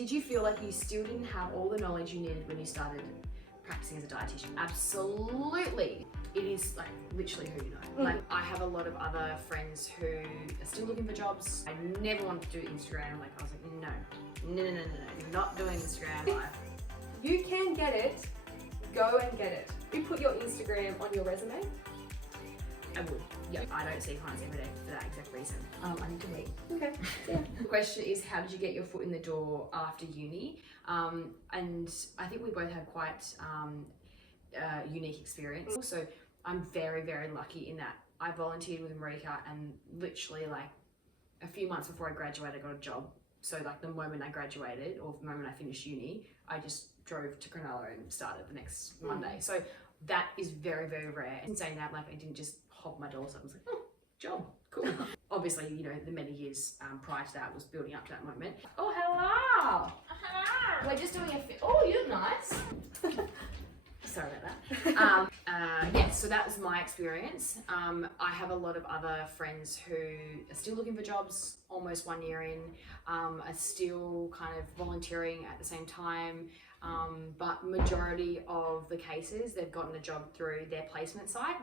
Did you feel like you still didn't have all the knowledge you needed when you started practicing as a dietitian? Absolutely. It is like literally who you know. Like I have a lot of other friends who are still looking for jobs. I never wanted to do Instagram. Like I was like, no, not doing Instagram live. You can get it, go and get it. You put your Instagram on your resume. I would. Yeah. I don't see clients every day for that exact reason. I need to wait. Okay. Yeah. The question is, how did you get your foot in the door after uni? And I think we both have quite unique experience. Also, I'm very, very lucky in that I volunteered with Marika, and literally like a few months before I graduated, I got a job. So like the moment I graduated or the moment I finished uni, I just drove to Cronulla and started the next Monday. So that is very, very rare. And saying that, like I didn't just hop my doors up and was like, oh, job, cool. Obviously, you know, the many years prior to that was building up to that moment. Oh, hello. We're just doing oh, you look nice. Sorry about that. Yeah, so that was my experience. I have a lot of other friends who are still looking for jobs, almost 1 year in, are still kind of volunteering at the same time. But majority of the cases, they've gotten a job through their placement site,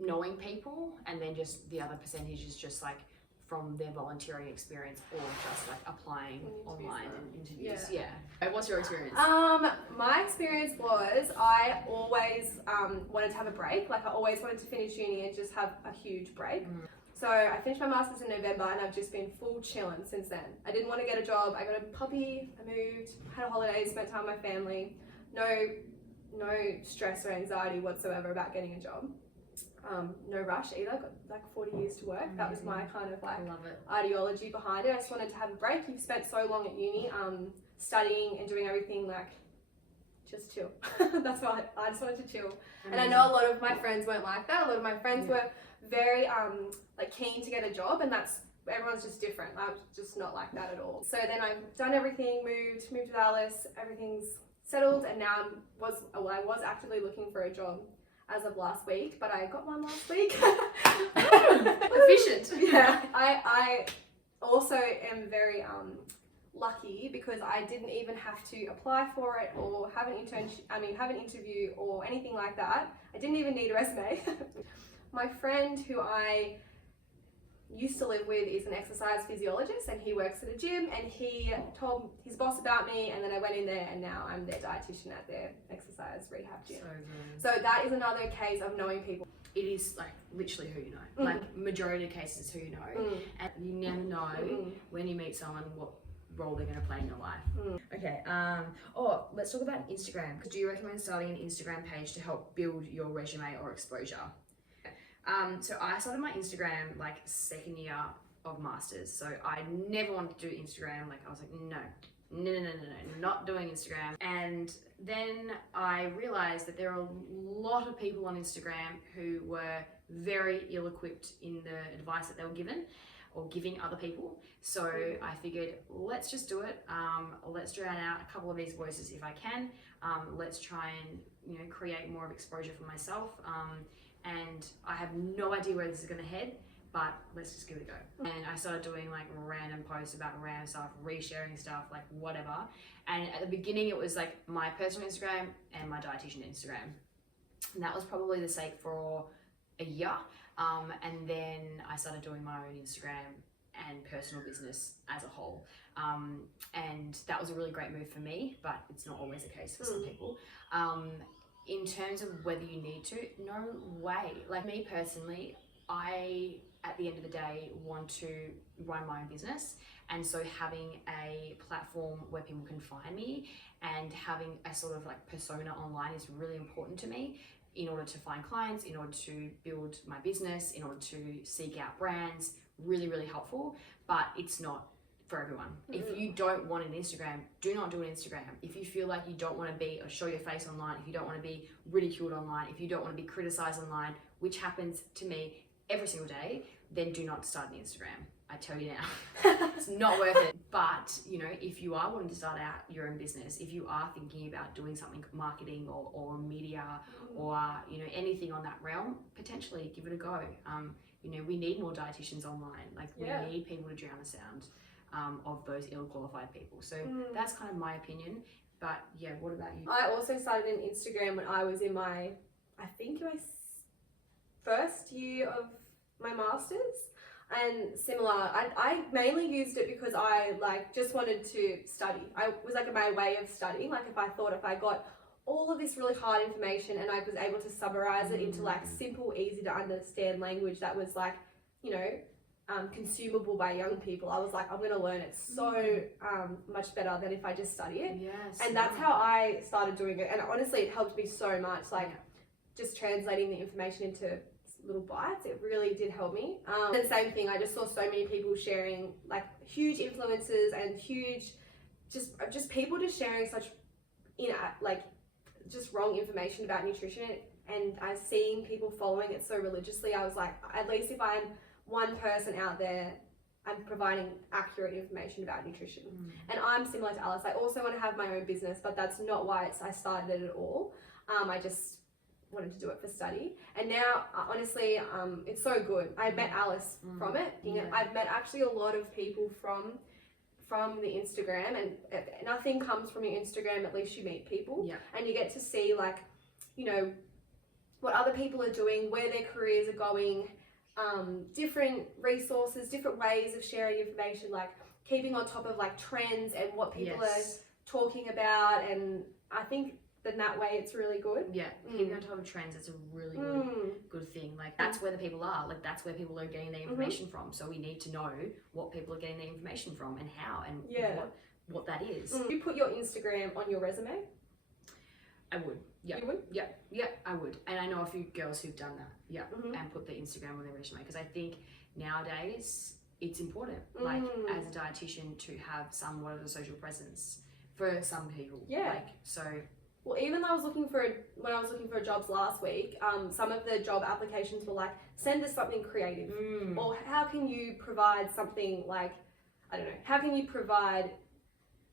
knowing people, and then just the other percentage is just like from their volunteering experience or just like applying online and interviews. Yeah. What's your experience? My experience was I always wanted to have a break. Like I always wanted to finish uni and just have a huge break. So I finished my master's in November and I've just been full chilling since then. I didn't want to get a job. I got a puppy, I moved, had a holiday, spent time with my family. No stress or anxiety whatsoever about getting a job. No rush either, got like 40 years to work. That was my kind of like ideology behind it. I just wanted to have a break. You've spent so long at uni studying and doing everything, like just chill. That's why I just wanted to chill. And I know a lot of my friends weren't like that. A lot of my friends were very like keen to get a job, and everyone's just different. I was just not like that at all. So then I've done everything, moved with Alice, everything's settled, and now I was actively looking for a job as of last week, but I got one last week. Efficient. Yeah. I also am very lucky because I didn't even have to apply for it or have an interview or anything like that. I didn't even need a resume. My friend who I used to live with is an exercise physiologist, and he works at a gym, and he told his boss about me, and then I went in there and now I'm their dietitian at their exercise rehab gym. So that is another case of knowing people. It is like literally who you know. Like majority of cases who you know. And you never know when you meet someone what role they're going to play in your life. Okay, let's talk about Instagram. Do you recommend starting an Instagram page to help build your resume or exposure? So I started my Instagram like second year of masters. So I never wanted to do Instagram. Like I was like, no, not doing Instagram. And then I realized that there are a lot of people on Instagram who were very ill-equipped in the advice that they were given or giving other people. So I figured, let's just do it. Let's drown out a couple of these voices if I can. Let's try and create more of exposure for myself. And I have no idea where this is going to head, but let's just give it a go. And I started doing like random posts about random stuff, resharing stuff, like whatever. And at the beginning it was like my personal Instagram and my dietitian Instagram. And that was probably the sake for a year. And then I started doing my own Instagram and personal business as a whole. And that was a really great move for me, but it's not always the case for some people. In terms of whether you need to, no way. Like me personally, I, at the end of the day, want to run my own business. And so having a platform where people can find me and having a sort of like persona online is really important to me in order to find clients, in order to build my business, in order to seek out brands, really, really helpful, but it's not for everyone. If you don't want an Instagram, do not do an Instagram. If you feel like you don't want to be or show your face online, if you don't want to be ridiculed online, if you don't want to be criticized online, which happens to me every single day, then do not start an Instagram. I tell you now, it's not worth it. But if you are wanting to start out your own business, if you are thinking about doing something marketing or media or anything on that realm, potentially give it a go. We need more dietitians online. Like we need people to drown the sound. of those ill-qualified people. So that's kind of my opinion. But yeah, what about you? I also started an Instagram when I was in my first year of my master's. And similar, I mainly used it because I just wanted to study. I was my way of studying. If I got all of this really hard information and I was able to summarize it into simple, easy to understand language that was consumable by young people, I was I'm going to learn it so much better than if I just study it. Yes, and that's how I started doing it. And honestly, it helped me so much. Just translating the information into little bites, it really did help me. And same thing, I just saw so many people sharing huge influencers and huge just people just sharing such just wrong information about nutrition, and I seeing people following it so religiously, I was at least if I'm one person out there, I'm providing accurate information about nutrition. And I'm similar to Alice. I also want to have my own business, but that's not why I started it at all. I just wanted to do it for study, and now honestly it's so good. I met Alice from it. I've met actually a lot of people from the Instagram, and nothing comes from your Instagram, at least you meet people, and you get to see what other people are doing, where their careers are going, different resources, different ways of sharing information, keeping on top of trends and what people are talking about. And I think then that way it's really good. Keeping on top of trends, it's a really good thing. That's where the people are. That's where people are getting their information from. So we need to know what people are getting their information from and how and what that is. You put your Instagram on your resume? I would. Yeah. You would? Yeah, I would. And I know a few girls who've done that. And put their Instagram on their resume, because I think nowadays it's important, as a dietitian, to have somewhat of a social presence for some people. Well, even though when I was looking for jobs last week, some of the job applications were send us something creative, or how can you provide something how can you provide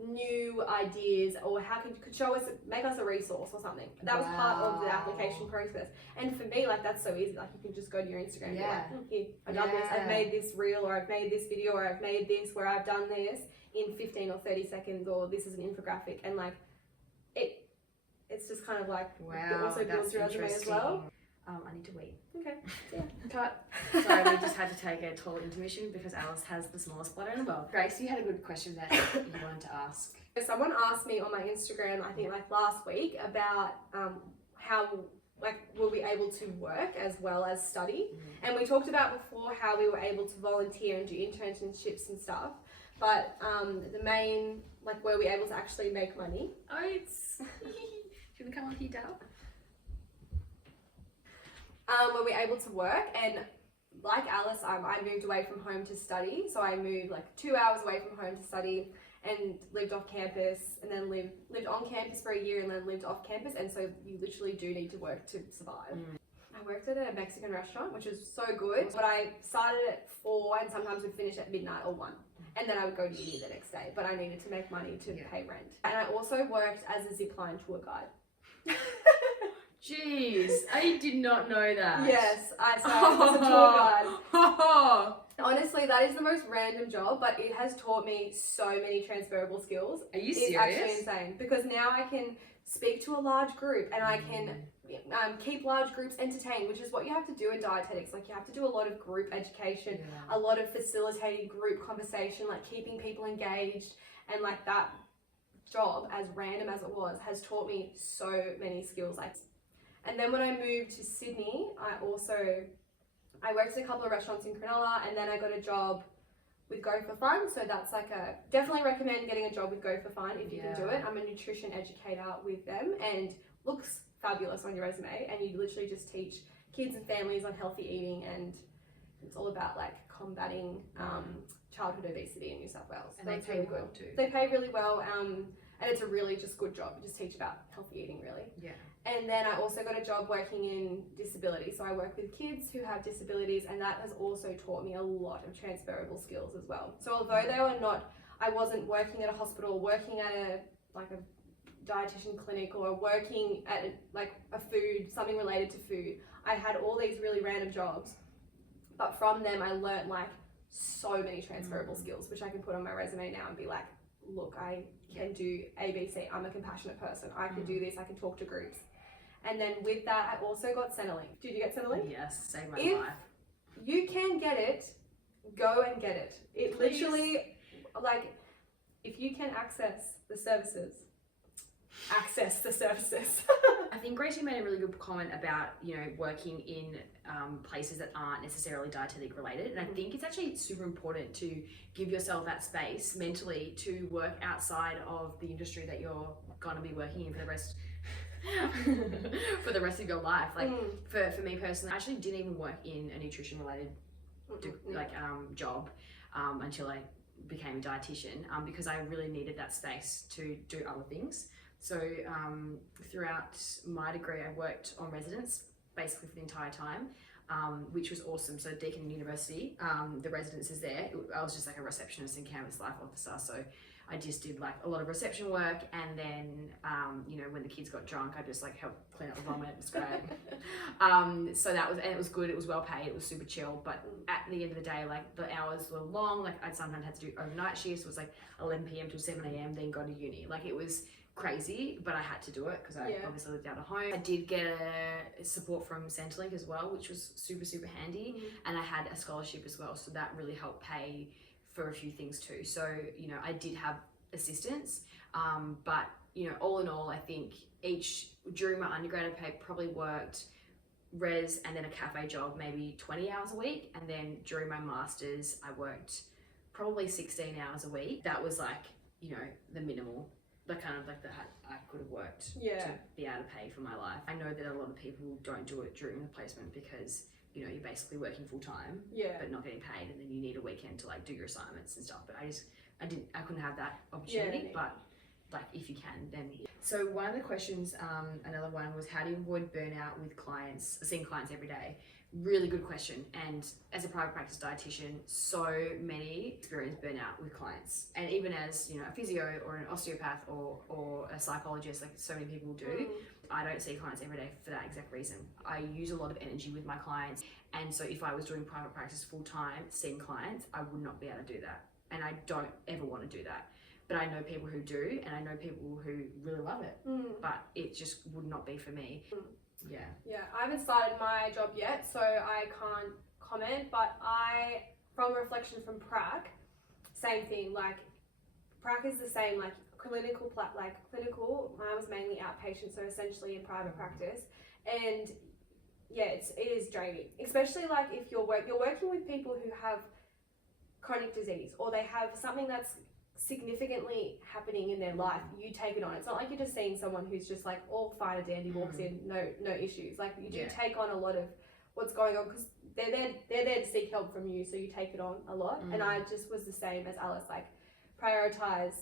new ideas, or how can you show us, make us a resource or something. That was part of the application process. And for me, that's so easy. You can just go to your Instagram and be here, I've done this, I've made this reel, or I've made this video, or I've made this where I've done this in 15 or 30 seconds, or this is an infographic. And it's just kind of it also builds your resume as well. I need to wait. Okay. Yeah. Cut. Sorry, we just had to take a toilet intermission because Alice has the smallest bladder in the world. Grace, you had a good question that you wanted to ask. Someone asked me on my Instagram, I think last week, about how we'll be able to work as well as study. And we talked about before how we were able to volunteer and do internships and stuff. But the main, were we able to actually make money? Oh, it's... Do you want to come on here, Dale? Were we able to work, and like Alice, I moved away from home to study. So I moved 2 hours away from home to study, and lived off campus, and then lived on campus for a year, and then lived off campus. And so you literally do need to work to survive. I worked at a Mexican restaurant, which was so good, but I started at 4 and sometimes would finish at midnight or 1. And then I would go to uni the next day, but I needed to make money to pay rent. And I also worked as a zipline tour guide. Jeez, I did not know that. Yes, I was a tour guide. Honestly, that is the most random job, but it has taught me so many transferable skills. Are you serious? It's actually insane, because now I can speak to a large group, and I can keep large groups entertained, which is what you have to do in dietetics. You have to do a lot of group education, a lot of facilitating group conversation, keeping people engaged, and that job, as random as it was, has taught me so many skills. And then when I moved to Sydney, I worked at a couple of restaurants in Cronulla, and then I got a job with Go for Fun. So that's definitely recommend getting a job with Go for Fun if you can do it. I'm a nutrition educator with them, and looks fabulous on your resume. And you literally just teach kids and families on healthy eating, and it's all about combating childhood obesity in New South Wales. And they pay well too. They pay really well, and it's a really just good job. You just teach about healthy eating, really. Yeah. And then I also got a job working in disability. So I work with kids who have disabilities, and that has also taught me a lot of transferable skills as well. So although I wasn't working at a hospital, working at a dietitian clinic, or working at something related to food, I had all these really random jobs. But from them, I learned so many transferable skills, which I can put on my resume now and be like, look, I can do ABC. I'm a compassionate person. I can do this. I can talk to groups. And then with that, I also got Centrelink. Did you get Centrelink? Yes, saved my If life. you can get it, go and get it. It Please. literally, like, if you can access the services. I think Gracie made a really good comment about, you know, working in places that aren't necessarily dietetic related. And I think it's actually super important to give yourself that space mentally to work outside of the industry that you're going to be working in for the rest for the rest of your life. Like for me personally, I actually didn't even work in a nutrition related job until I became a dietitian because I really needed that space to do other things. So throughout my degree, I worked on residence basically for the entire time, which was awesome. So Deakin University, the residence is there. I was just like a receptionist and campus life officer. So I just did like a lot of reception work, and then you know, when the kids got drunk, I just like helped clean up the vomit. It was great. So that was, and it was good. It was well paid. It was super chill. But at the end of the day, like the hours were long. Like I sometimes had to do overnight shifts. It was like 11 p.m. till 7 a.m. Then go to uni. Like it was crazy, but I had to do it because I obviously lived out of home. I did get a support from Centrelink as well, which was super, super handy. And I had a scholarship as well. So that really helped pay for a few things too. So, you know, I did have assistance, but you know, all in all, I think during my undergrad, I probably worked res and then a cafe job, maybe 20 hours a week. And then during my masters, I worked probably 16 hours a week. That was like, you know, the minimal, the kind of like that I could have worked to be able to pay for my life. I know that a lot of people don't do it during the placement because, you know, you're basically working full time, but not getting paid, and then you need a weekend to like do your assignments and stuff. But I couldn't have that opportunity. But like if you can, then. So one of the questions, another one was, how do you avoid burnout with clients, seeing clients every day? Really good question. And as a private practice dietitian, so many experience burnout with clients. And even as, you know, a physio or an osteopath or a psychologist, like so many people do, I don't see clients every day for that exact reason. I use a lot of energy with my clients. And so if I was doing private practice full time, seeing clients, I would not be able to do that. And I don't ever want to do that. But I know people who do, and I know people who really love it. But it just would not be for me. Yeah, I haven't started my job yet, so I can't comment, but from reflection from prac, same thing, like prac is the same, like clinical, mine was mainly outpatient, so essentially in private practice, and yeah, it is draining, especially like if you're working with people who have chronic disease, or they have something that's significantly happening in their life. You take it on. It's not like you're just seeing someone who's just like all fine and dandy, walks in, no issues. Like you do take on a lot of what's going on, because they're there to seek help from you, so you take it on a lot. And I just was the same as Alice, like prioritize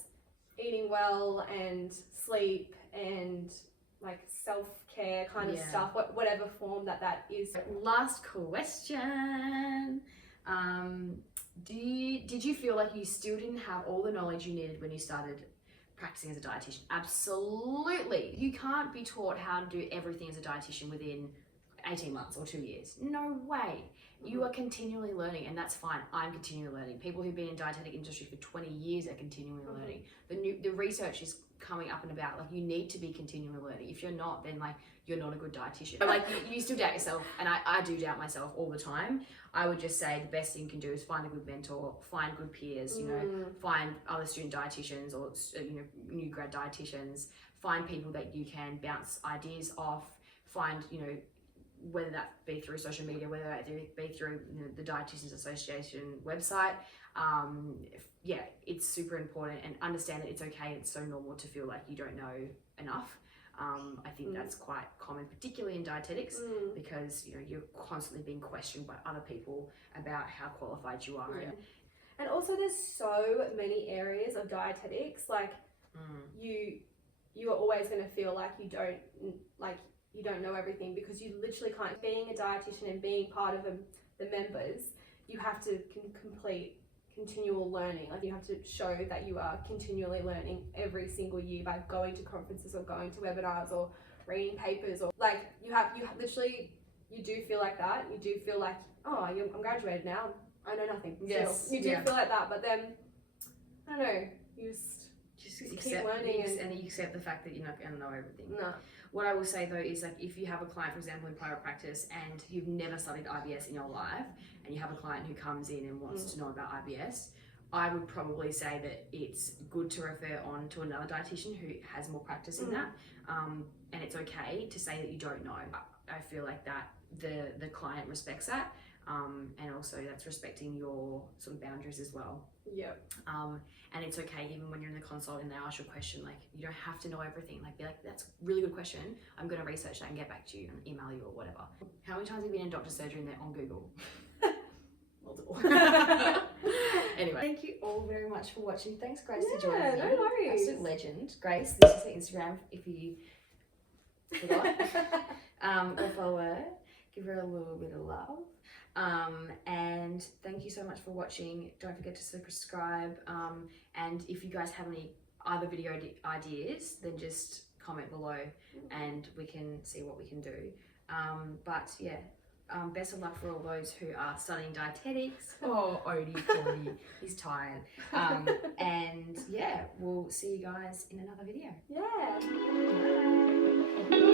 eating well and sleep and like self-care kind of stuff, whatever form that is. Last question. Did you feel like you still didn't have all the knowledge you needed when you started practicing as a dietitian? Absolutely. You can't be taught how to do everything as a dietitian within 18 months or 2 years. No way. You are continually learning, and that's fine. I'm continually learning. People who've been in dietetic industry for 20 years are continually learning. The research is coming up and about. Like, you need to be continually learning. If you're not, then like you're not a good dietitian. But like you still doubt yourself, and I do doubt myself all the time. I would just say the best thing you can do is find a good mentor, find good peers, you know, find other student dietitians or, you know, new grad dietitians, find people that you can bounce ideas off, find, you know, whether that be through social media, whether that be through, you know, the Dietitians Association website. Yeah, it's super important, and understand that it's okay. It's so normal to feel like you don't know enough. I think that's quite common, particularly in dietetics, because, you know, you're constantly being questioned by other people about how qualified you are. And also there's so many areas of dietetics, like you are always going to feel like you don't know everything, because you literally can't. Being a dietitian and being part of the members, you have to complete continual learning. Like, you have to show that you are continually learning every single year by going to conferences or going to webinars or reading papers, or like you literally, you do feel like that. You do feel like, oh, I'm graduated now. I know nothing. Yes, Still. You do feel like that, but then, I don't know, you just keep learning and you accept the fact that you're not going to know everything. No. What I will say though is, like, if you have a client, for example, in private practice, and you've never studied IBS in your life, and you have a client who comes in and wants to know about IBS, I would probably say that it's good to refer on to another dietitian who has more practice in that. And it's okay to say that you don't know. I feel like that the client respects that, and also that's respecting your sort of boundaries as well. Yep. And it's okay even when you're in the consult and they ask you a question, like, you don't have to know everything. Like, be like, that's a really good question. I'm going to research that and get back to you and email you or whatever. How many times have you been in doctor's surgery and they're on Google? Multiple. Anyway, thank you all very much for watching. Thanks, Grace, for joining me. No worries. Absolute legend. Grace, this is her Instagram if you forgot. Or follow her. Give her a little bit of love. And thank you so much for watching. Don't forget to subscribe. And if you guys have any other video ideas, then just comment below and we can see what we can do. But yeah, best of luck for all those who are studying dietetics. Oh, Odie, he's tired. And yeah, we'll see you guys in another video. Yeah. Bye.